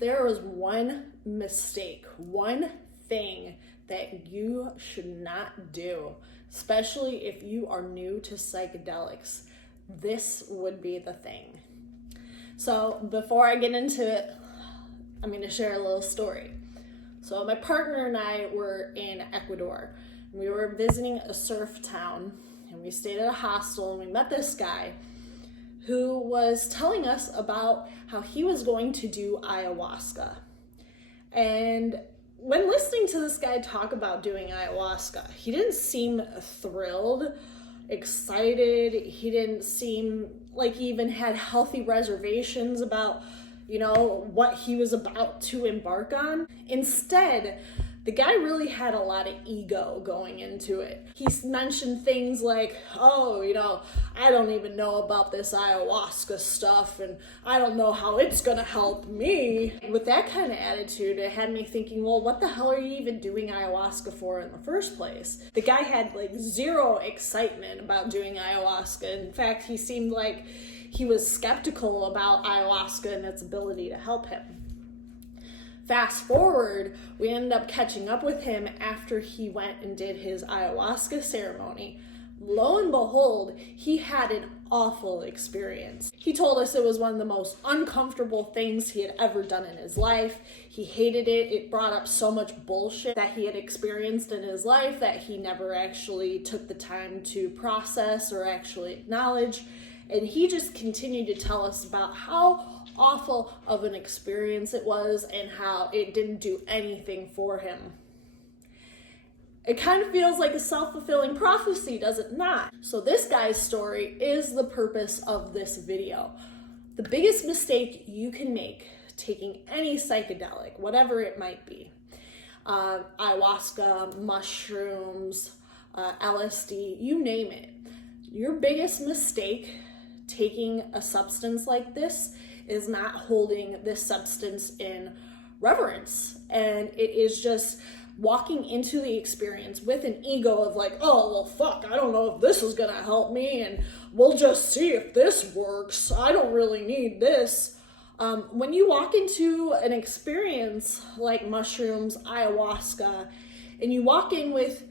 if there was one mistake, one thing that you should not do, especially if you are new to psychedelics, this would be the thing. So before I get into it, I'm going to share a little story. So my partner and I were in Ecuador. We were visiting a surf town, and we stayed at a hostel, and we met this guy who was telling us about how he was going to do ayahuasca. And when listening to this guy talk about doing ayahuasca, he didn't seem thrilled, excited. He didn't seem like he even had healthy reservations about, what he was about to embark on. Instead, the guy really had a lot of ego going into it. He mentioned things like, I don't even know about this ayahuasca stuff, and I don't know how it's gonna help me. With that kind of attitude, it had me thinking, well, what the hell are you even doing ayahuasca for in the first place? The guy had zero excitement about doing ayahuasca. In fact, he seemed like he was skeptical about ayahuasca and its ability to help him. Fast forward, we ended up catching up with him after he went and did his ayahuasca ceremony. Lo and behold, he had an awful experience. He told us it was one of the most uncomfortable things he had ever done in his life. He hated it. It brought up so much bullshit that he had experienced in his life that he never actually took the time to process or actually acknowledge. And he just continued to tell us about how awful of an experience it was and how it didn't do anything for him. It kind of feels like a self-fulfilling prophecy, does it not? So this guy's story is the purpose of this video. The biggest mistake you can make taking any psychedelic, whatever it might be, ayahuasca, mushrooms, LSD, you name it. Your biggest mistake taking a substance like this is not holding this substance in reverence. And it is just walking into the experience with an ego of I don't know if this is gonna help me, and we'll just see if this works. I don't really need this. When you walk into an experience like mushrooms, ayahuasca, and you walk in with,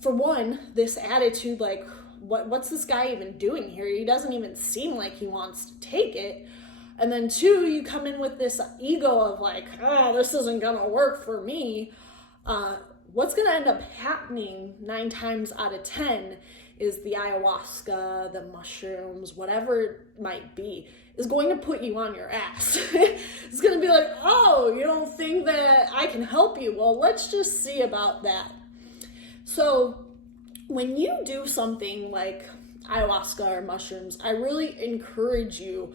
for one, this attitude like, what's this guy even doing here? He doesn't even seem like he wants to take it. And then two, you come in with this ego of this isn't gonna work for me. What's gonna end up happening 9 times out of 10 is the ayahuasca, the mushrooms, whatever it might be, is going to put you on your ass. It's gonna be like, oh, you don't think that I can help you? Well, let's just see about that. So when you do something like ayahuasca or mushrooms, I really encourage you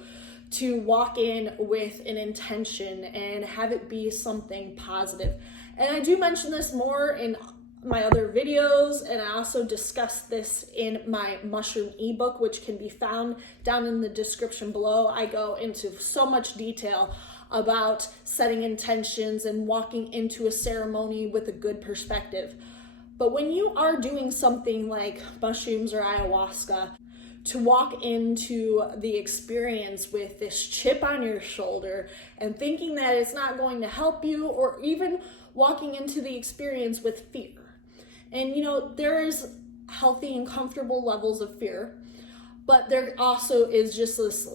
to walk in with an intention and have it be something positive. And I do mention this more in my other videos, and I also discuss this in my mushroom ebook, which can be found down in the description below. I go into so much detail about setting intentions and walking into a ceremony with a good perspective. But when you are doing something like mushrooms or ayahuasca, to walk into the experience with this chip on your shoulder and thinking that it's not going to help you, or even walking into the experience with fear. And there's healthy and comfortable levels of fear, but there also is just this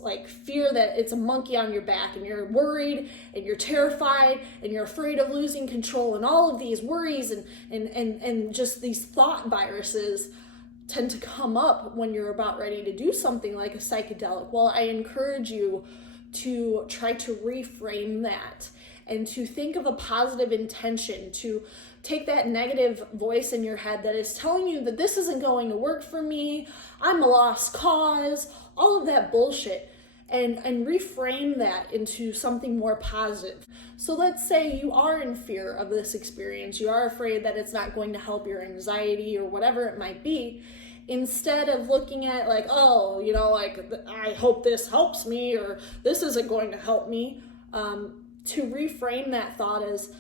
fear that it's a monkey on your back, and you're worried and you're terrified and you're afraid of losing control, and all of these worries and just these thought viruses tend to come up when you're about ready to do something like a psychedelic. Well, I encourage you to try to reframe that and to think of a positive intention, to take that negative voice in your head that is telling you that this isn't going to work for me, I'm a lost cause, all of that bullshit, and reframe that into something more positive. So let's say you are in fear of this experience, you are afraid that it's not going to help your anxiety or whatever it might be. Instead of looking at I hope this helps me, or this isn't going to help me, to reframe that thought as,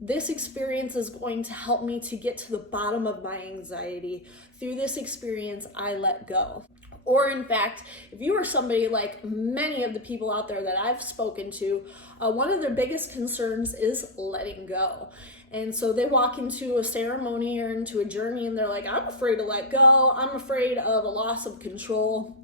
this experience is going to help me to get to the bottom of my anxiety. Through this experience, I let go. Or in fact, if you are somebody like many of the people out there that I've spoken to, one of their biggest concerns is letting go. And so they walk into a ceremony or into a journey and they're like, I'm afraid to let go. I'm afraid of a loss of control.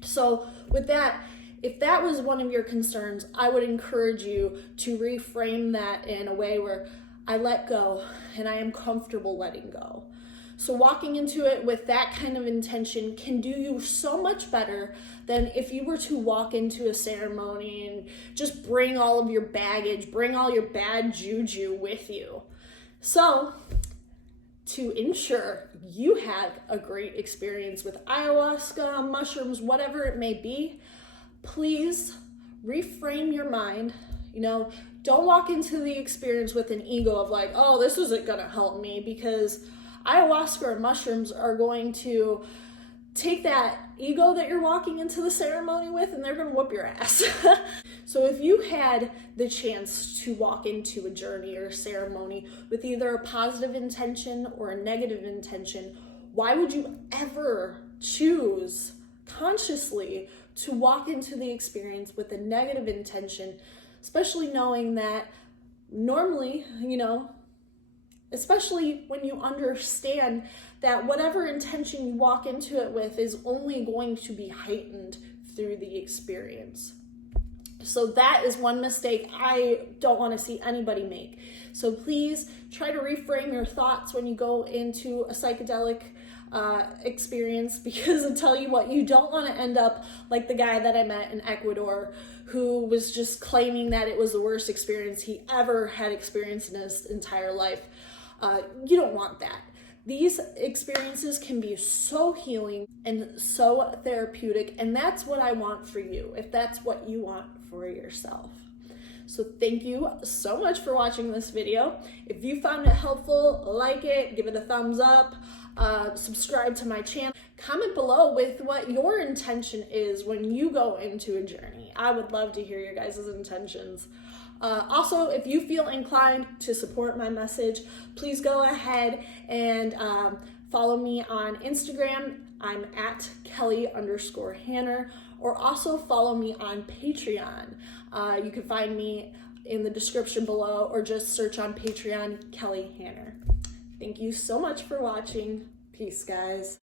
So with that, if that was one of your concerns, I would encourage you to reframe that in a way where I let go and I am comfortable letting go. So walking into it with that kind of intention can do you so much better than if you were to walk into a ceremony and just bring all of your baggage, bring all your bad juju with you. So to ensure you have a great experience with ayahuasca, mushrooms, whatever it may be, please reframe your mind. Don't walk into the experience with an ego of like, oh, this isn't gonna help me, because ayahuasca or mushrooms are going to take that ego that you're walking into the ceremony with and they're going to whoop your ass. So if you had the chance to walk into a journey or a ceremony with either a positive intention or a negative intention, why would you ever choose consciously to walk into the experience with a negative intention, especially knowing that normally, especially when you understand that whatever intention you walk into it with is only going to be heightened through the experience. So that is one mistake I don't want to see anybody make. So please try to reframe your thoughts when you go into a psychedelic experience, because I tell you what, you don't want to end up like the guy that I met in Ecuador who was just claiming that it was the worst experience he ever had experienced in his entire life. You don't want that. These experiences can be so healing and so therapeutic, and that's what I want for you, if that's what you want for yourself. So thank you so much for watching this video. If you found it helpful, like it, give it a thumbs up, subscribe to my channel. Comment below with what your intention is when you go into a journey. I would love to hear your guys' intentions. Also, if you feel inclined to support my message, please go ahead and follow me on Instagram. I'm at Kelly_Hanner, or also follow me on Patreon. You can find me in the description below, or just search on Patreon, Kelly Hanner. Thank you so much for watching. Peace, guys.